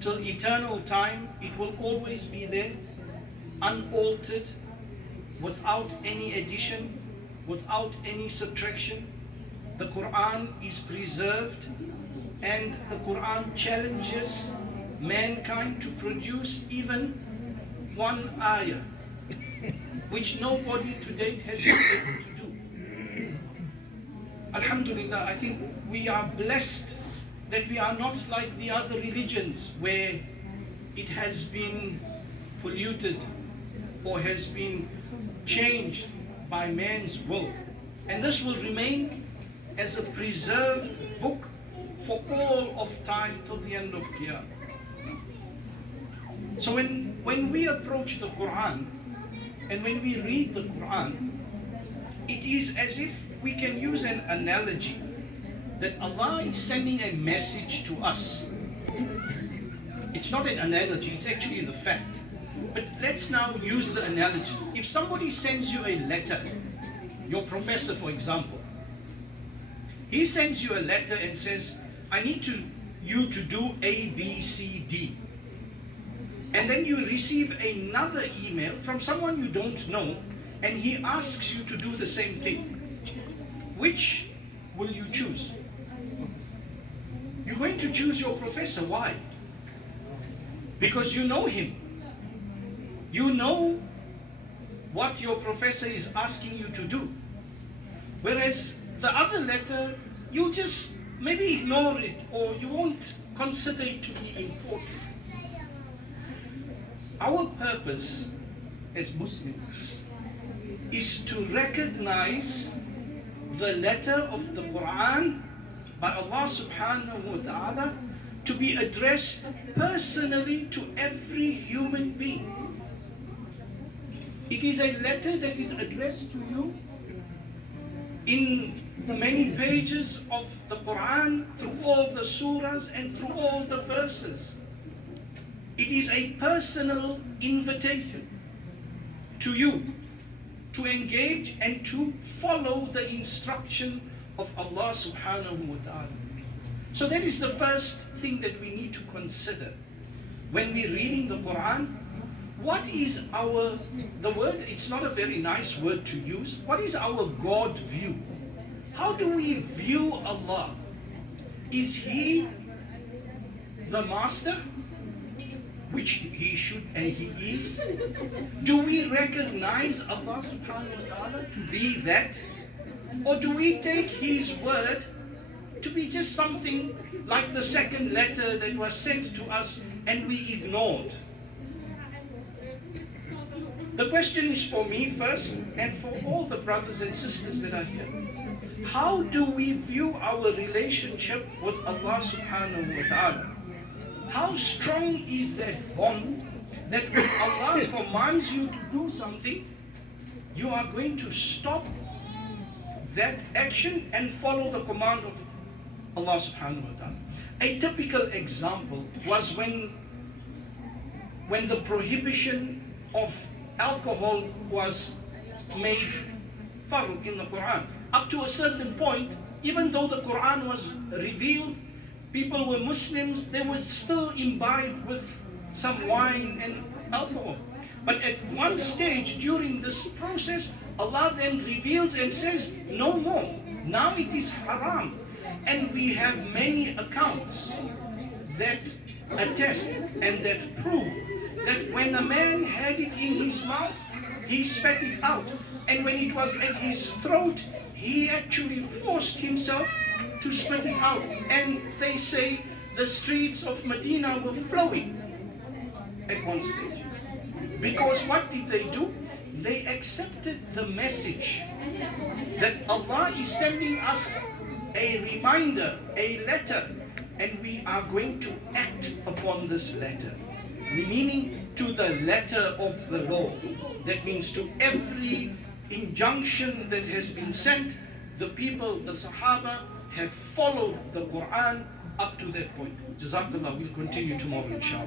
till eternal time. It will always be there, unaltered, without any addition, without any subtraction. The Quran is preserved, and the Quran challenges mankind to produce even one ayah, which nobody to date has been able to do. Alhamdulillah, I think we are blessed that we are not like the other religions where it has been polluted or has been changed by man's will. And this will remain as a preserved book for all of time till the end of Qiyamah. So when we approach the Quran and when we read the Quran, it is as if we can use an analogy that Allah is sending a message to us. It's not an analogy, it's actually the fact. But let's now use the analogy. If somebody sends you a letter, your professor for example, he sends you a letter and says, I need you to do A, B, C, D. And then you receive another email from someone you don't know, and he asks you to do the same thing. Which will you choose? You're going to choose your professor. Why? Because you know him. You know what your professor is asking you to do. Whereas the other letter, you'll just maybe ignore it, or you won't consider it to be important. Our purpose as Muslims is to recognize the letter of the Quran by Allah subhanahu wa ta'ala to be addressed personally to every human being. It is a letter that is addressed to you in the many pages of the Quran, through all the surahs and through all the verses. It is a personal invitation to you to engage and to follow the instruction of Allah subhanahu wa ta'ala. So that is the first thing that we need to consider when we're reading the Quran. What is the word, it's not a very nice word to use, what is our God view? How do we view Allah? Is He the master, which He should and He is? Do we recognize Allah subhanahu wa ta'ala to be that? Or do we take His word to be just something like the second letter that was sent to us and we ignored? The question is for me first and for all the brothers and sisters that are here. How do we view our relationship with Allah subhanahu wa ta'ala? How strong is that bond that when Allah commands you to do something, you are going to stop that action and follow the command of Allah subhanahu wa ta'ala? A typical example was when the prohibition of alcohol was made farq in the Quran. Up to a certain point, even though the Quran was revealed, people were Muslims, they were still imbibed with some wine and alcohol. But at one stage during this process, Allah then reveals and says, no more. Now it is haram. And we have many accounts that attest and that prove that when a man had it in his mouth, he spat it out. And when it was at his throat, he actually forced himself to spit it out. And they say the streets of Medina were flowing at one stage. Because what did they do? They accepted the message that Allah is sending us a reminder, a letter, and we are going to act upon this letter. Meaning to the letter of the law. That means to every injunction that has been sent, the people, the Sahaba, have followed the Quran up to that point. Jazakallah, we'll continue tomorrow inshallah.